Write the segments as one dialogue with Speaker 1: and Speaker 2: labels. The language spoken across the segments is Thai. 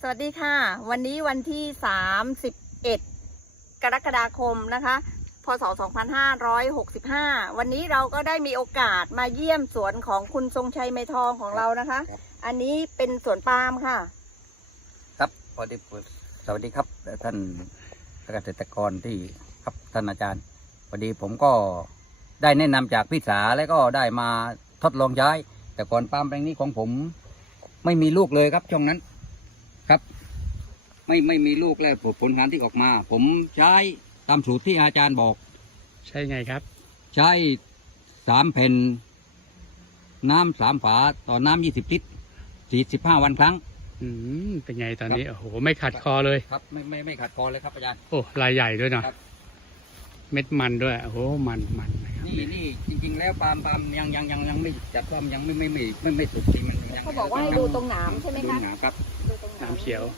Speaker 1: วัสดีค่ะวันนี้วันที่31กรกฎาคมนะคะพศ2565วันนี้เราก็ได้มีโอกาสมาเยี่ยมสวนของคุณทรงชัยไมทองของเรานะคะอันนี้เป็นสวนปาล์มค่ะ
Speaker 2: ครับสวัสดีครับท่านเกษตรกรที่ครับท่านอาจารย์พอดีผมก็ได้แนะนำจากพี่สาและก็ได้มาทดลองใช้แต่ก่อนปาล์มแปลงนี้ของผมไม่มีลูกเลยครับช่วงนั้นครับไม่มีลูกแล้วผลงานที่ออกมา ผมใช้ตามสูตรที่อาจารย์บอก
Speaker 3: ใช่ไงครับ
Speaker 2: ใช้3 แผ่นน้ำ3 ฝาต่อน้ำ20 ลิตร45 วันครั้ง
Speaker 3: เป็นไงตอนนี้โอ้โหไม่ขัดคอเลย
Speaker 2: ครับไม่ขัดคอเลยครับอาจารย์
Speaker 3: โอ้ลายใหญ่ด้วยเนาะเม็ดมันด้วยโอ้โหมันนะครับ
Speaker 2: นี่จริงๆแล้วปาล์มยังไม่จัดว่ายังไม่สุดที่มันยัง
Speaker 1: เขาบอกว่าให้ดูตรงหนามใช่ไหมคะ
Speaker 2: ดูหนามครับ
Speaker 3: น้ำเขียว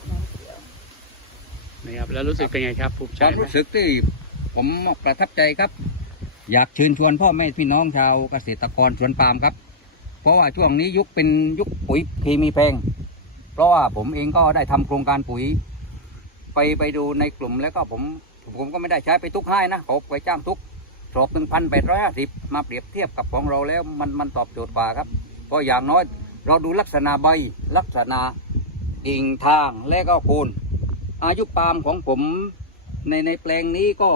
Speaker 3: นะครับแล้วรู้สึกเป็นไงครับภูมิใจ
Speaker 2: ความรู้สึกที่ผมประทับใจครับอยากเชิญชวนพ่อแม่พี่น้องชาวเกษตรกรสวนปาล์มครับเพราะว่าช่วงนี้ยุคเป็นยุคปุ๋ยเคมีแพงเพราะว่าผมเองก็ได้ทำโครงการปุ๋ยไปดูในกลุ่มแล้วก็ผมก็ไม่ได้ใช้ไปทุกให้นะเขาไปจ้างทุกสอบ1,850มาเปรียบเทียบกับของเราแล้วมันตอบโจทย์กว่าครับเพราะอย่างน้อยเราดูลักษณะใบลักษณะกิ่งทางและก็โคนอายุปาล์มของผมในแปลงนี้ก็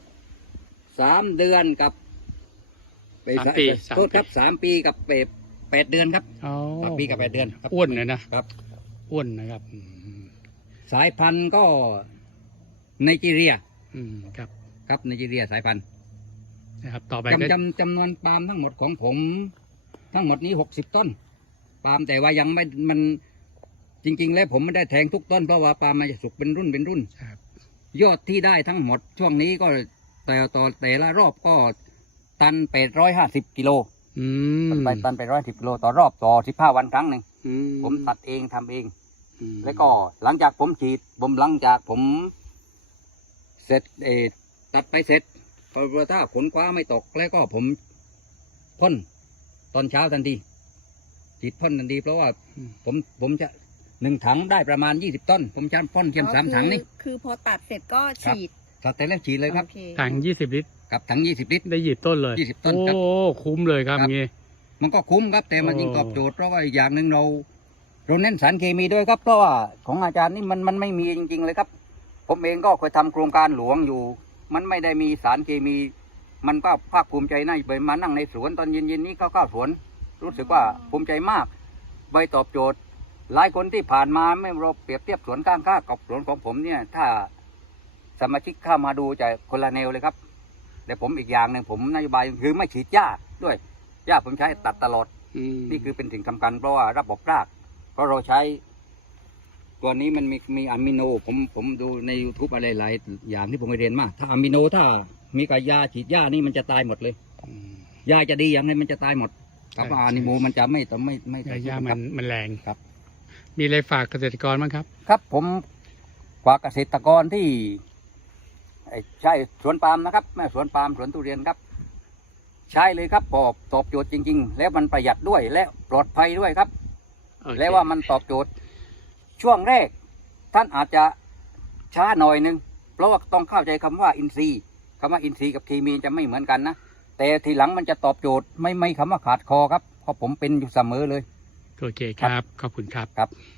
Speaker 2: 3 เดือนกับ
Speaker 3: 3 ปี
Speaker 2: โทษครับ3 ปีกับ8 เดือนครับ3 ปีกับ8 เดือน
Speaker 3: อ้วนเลยนะครับอ้วนนะครับ
Speaker 2: สายพันธุ์ก็ไนจีเรีย
Speaker 3: ครับ
Speaker 2: ไนจีเรียสายพันธุ์
Speaker 3: นะครับต่อไป
Speaker 2: จำนวนปาล์มทั้งหมดของผมทั้งหมดนี้60 ต้นปาล์มแต่ว่ายังไม่มันจริงๆแล้วผมไม่ได้แทงทุกต้นเพราะว่าปาล์มมันจะสุกเป็นรุ่นยอดที่ได้ทั้งหมดช่วงนี้ก็แต่ละรอบก็ตัน850 กิโลตัน850 กิโลต่อรอบต่อ15 วันครั้งหนึ่งผมตัดเองทำเองแล้วก็หลังจากผมฉีดหลังจากผมเสร็จตัดไปเสร็จพอถ้าฝนคว้าไม่ตกแล้วก็ผมพ่นตอนเช้าทันทีฉีดพ่นทันทีเพราะว่าผมจะ1 ถังได้ประมาณ20 ต้นผมจะพ่นเทียม3 ถังนี่
Speaker 1: คือพอตัดเสร็จก็ฉีด
Speaker 2: ตัดแต่แล้วฉีดเลยครับ
Speaker 3: ถัง20 ลิตร
Speaker 2: กับถัง20 ลิตร
Speaker 3: ได้20 ต้นเลย
Speaker 2: 20 ต้นครับ
Speaker 3: โอ้คุ้มเลยครับงี้
Speaker 2: มันก็คุ้มครับแต่มันยิ่งตอบโจทย์เพราะว่าอย่างหนึ่งเราเน้นสารเคมีด้วยครับเพราะว่าของอาจารย์นี่มันไม่มีจริงๆเลยครับผมเองก็เคยทำโครงการหลวงอยู่มันไม่ได้มีสารเคมีมันก็ภาคภูมิใจนะไปมานั่งในสวนตอนเย็นๆนี้เข้าสวนรู้สึกว่าภูมิใจมากใบตอบโจทย์หลายคนที่ผ่านมาไม่เราเปรียบเทียบสวนข้างๆกับสวนของผมเนี่ยถ้าสมาชิกเข้ามาดูจะคนละแนวเลยครับแต่ผมอีกอย่างหนึ่งผมนโยบายคือไม่ฉีดหญ้าด้วยหญ้าผมใช้ตัดตลอดนี่คือเป็นสิ่งสำคัญเพราะว่าระบบรากเพราะเราใช้ตัวนี้มันมีอะมิโนผมดูใน YouTube อะไรหลายอย่างที่ผมไปเรียนมาถ้าอะมิโนถ้ามีกับยาฉีดหญ้านี่มันจะตายหมดเลยยาจะดีอย่างไรมันจะตายหมดครับอะมิโนมันจะไม่
Speaker 3: ยามันแรง
Speaker 2: ครับ
Speaker 3: มีอะไรฝากเกษตรกรบ้างครับ
Speaker 2: ครับผมฝากเกษตรกรที่ใช่สวนปาล์มนะครับแม่สวนปาล์มสวนทุเรียนครับใช่เลยครับตอบโจทย์จริงๆแล้วมันประหยัดด้วยและปลอดภัยด้วยครับแล้วว่ามันตอบโจทย์ช่วงแรกท่านอาจจะช้าหน่อยนึงเพราะว่าต้องเข้าใจคำว่าอินทรีย์กับเคมีจะไม่เหมือนกันนะแต่ทีหลังมันจะตอบโจทย์ไม่คำว่าขาดคอครับเพราะผมเป็นอยู่เสมอเลย
Speaker 3: โอเคครับขอบคุณครับ